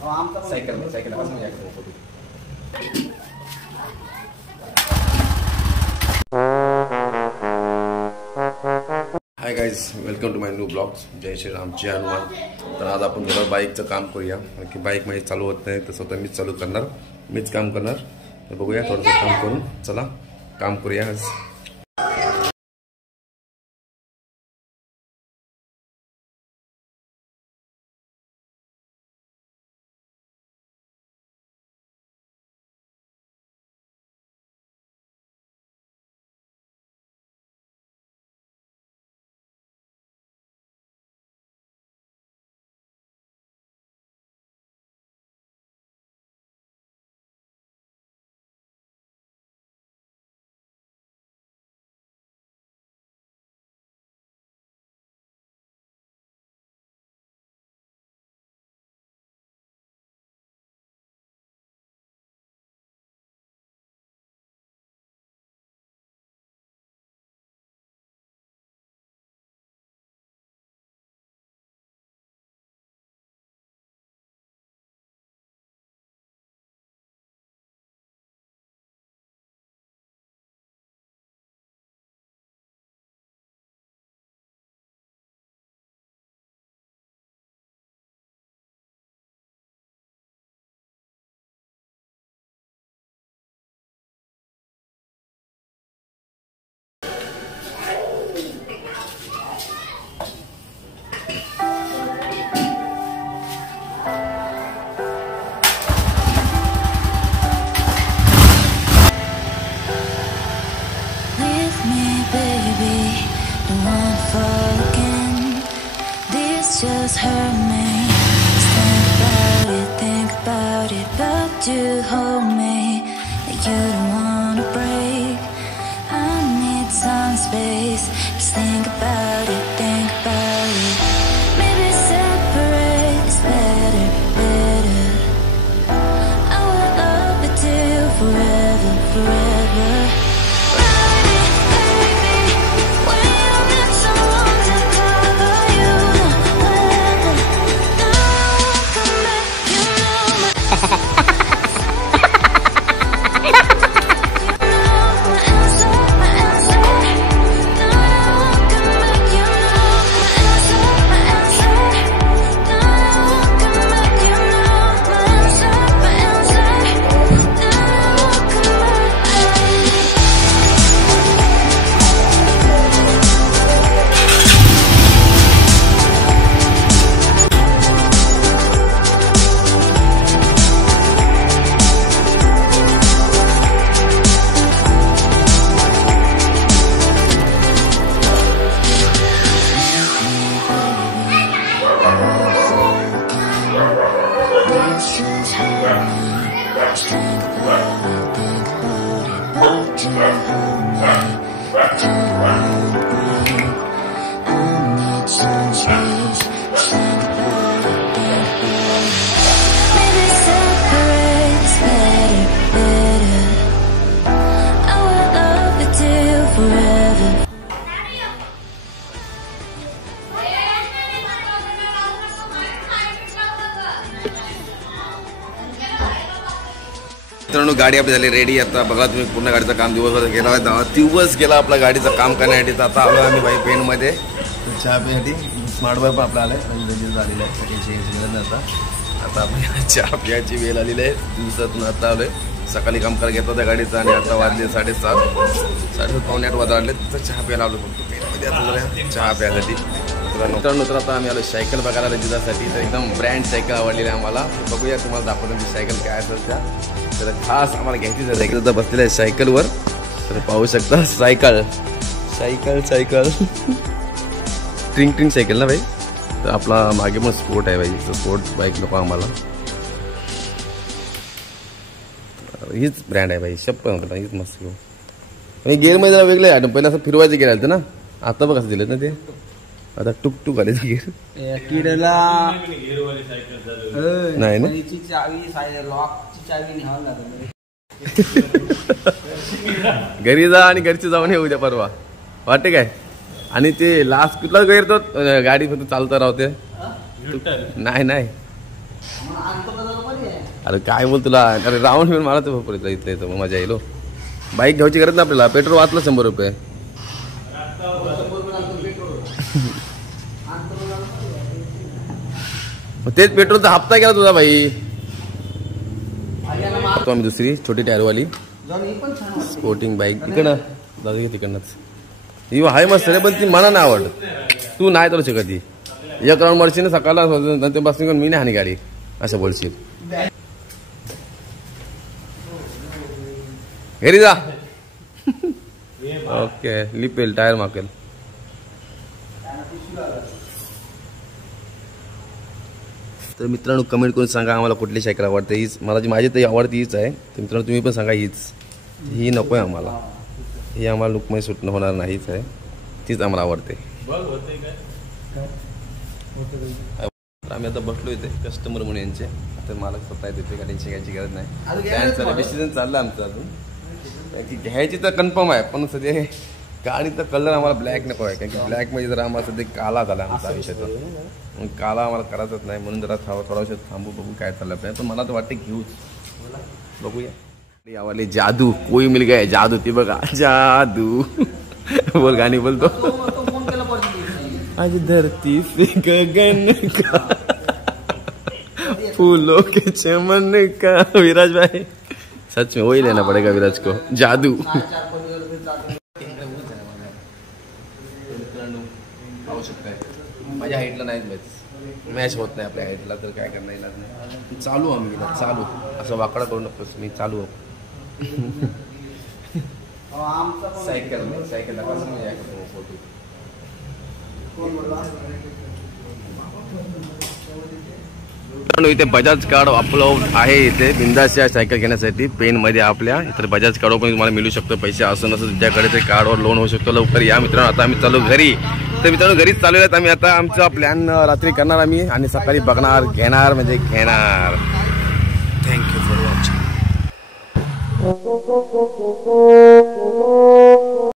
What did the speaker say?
Cycle cycle hi guys, welcome to my new blogs. जय श्रीराम, जय हनुमान. तर आज आपण थोडं बाईकचं काम करूया, की बाईक माझी चालू होत नाही तर स्वतः मीच चालू करणार, मीच काम करणार. तर बघूया थोडंसं काम करून, चला काम करूया आज. Just hurt me. Think about it, but you hold me like you don't wanna break. I need some space. Just think about it, think about it. Maybe separate is better, better. I will love it till forever, forever. मित्रांनो, गाडी आपली झाली ready. आता बघा तुम्ही, पूर्ण गाडीचं काम दिवसभर गेला, दिवस गेला आपला गाडीचं काम करण्यासाठी. तर आता आलो आम्ही बाई पेनमध्ये चहा पिण्यासाठी. स्मार्ट बाय पण आपलं आलं आहे, झालेलं आहे. आता आपण चहा पिण्याची वेळ आलेली आहे. दिवसातून आता आलो आहे. सकाळी काम करायला घेतो त्या गाडीचं, आणि आता वाजले 7:30 पावणे 8 वाजले. तर चहा प्यायला आलो फक्त पेनमध्ये आता जरा चहा प्यायसाठी. मित्रांनो, तर आता आम्ही आलो सायकल बघायला रंजितासाठी. तर एकदम ब्रँड सायकल आवडलेली आहे आम्हाला. बघूया तुम्हाला दाखवतो मी सायकल काय असेल त्या. तर खास आम्हाला घ्यायचीच आहे सायकल. तर बसलेलं आहे सायकलवर, तर पाहू शकता. सायकल सायकल सायकल ट्रिंग ट्रिंग सायकल ना भाई. तर आपला मागे पण स्पोर्ट आहे भाई, तर स्पोर्ट बाईक नको आम्हाला. हीच ब्रँड आहे भाई, शप्प हीच मस्त घेऊ. पण गेअरमध्ये जरा वेगळे आहे. पहिलं असं फिरवायचं गेलं होतं ना, आता बघ कसं दिलं ना ते. आता टुक टुक आले गेअर नाही ना. घरी जा आणि घरची जाऊन येऊ द्या परवा, वाटते काय. आणि ते लास्ट कुठला गेअर तो गाडी फक्त चालतं राहते. नाही नाही अरे काय बोल तुला, अरे राऊंड फिरून मला तर भरपूर इथलं इथं मजा येईल. बाईक घ्यायची गरज ना आपल्याला, पेट्रोल वाचलं 100 रुपये. तेच पेट्रोलचा हप्ता गेला तुझा भाई. तो आम्ही दुसरी छोटी टायरवाली स्पोर्टिंग बाईक तिकडं दादा तिकडनंच ही हाय मस्त रे, पण ती मला नाही आवडत. तू नाही तर शकत ती एक राऊंड मारशी ना सकाळला नंतर बसून मी नाही हानी गाडी असं बोलशील. घरी जा. ओके लिपेल टायर माकेल. तर मित्रांनो कमेंट करून सांगा आम्हाला कुठली सायकल आवडते. हीच मला माझी तर आवडती हीच आहे. तर मित्रांनो तुम्ही पण सांगा हीच, ही नको आहे आम्हाला, ही आम्हाला लुकमध्ये सुट होणार नाहीच आहे, तीच आम्हाला आवडते. आम्ही आता बसलो इथे कस्टमर म्हणून यांचे, तर मालक स्वतः देते गाडीची घ्यायची गरज नाही. डिसिजन चाललं आमचं अजून की घ्यायची तर कन्फर्म आहे, पण सध्या गाडीचा कलर आम्हाला ब्लॅक नको आहे, कारण की ब्लॅक मध्ये जरा आम्हाला सध्या काला झाला आमचा आयुष्याचा. काला आम्हाला करायचंच नाही, म्हणून जरा थोडासा थांबू बघू काय चाललं पाहिजे. पण मला तर वाटतं घेऊच, बघूया. यावाले जादू कोई मिल गया जादू, ती बघा जादू बोल गाणी बोलतो. आज धरती से गगन का फूलों के चमन का. विराज भाई सच में वही लेना पड़ेगा विराज को, जादू. आवश्यकता आहे माझ्या हाईटला नाही मॅच होत नाही आपल्या हाईटला, तर काय करणार इलाज नाही. चालू आम्ही चालू असं वाकडा करू नकोस, मी चालू सायकल सायकल फोटो. इथे बजाज कार्ड अपलोड आहे इथे बिंदास या सायकल घेण्यासाठी पेन मध्ये आपल्या. तर बजाज कार्ड पण तुम्हाला मिळू शकतो, पैसे असं नसं तुमच्याकडे ते कार्डवर लोन होऊ शकतो. लवकर या मित्रांनो. आता आम्ही चालू घरी. तर मित्रांनो घरीच चालू आहेत आम्ही. आता आमचा प्लॅन रात्री करणार आम्ही आणि सकाळी बघणार घेणार म्हणजे घेणार. Thank you for watching.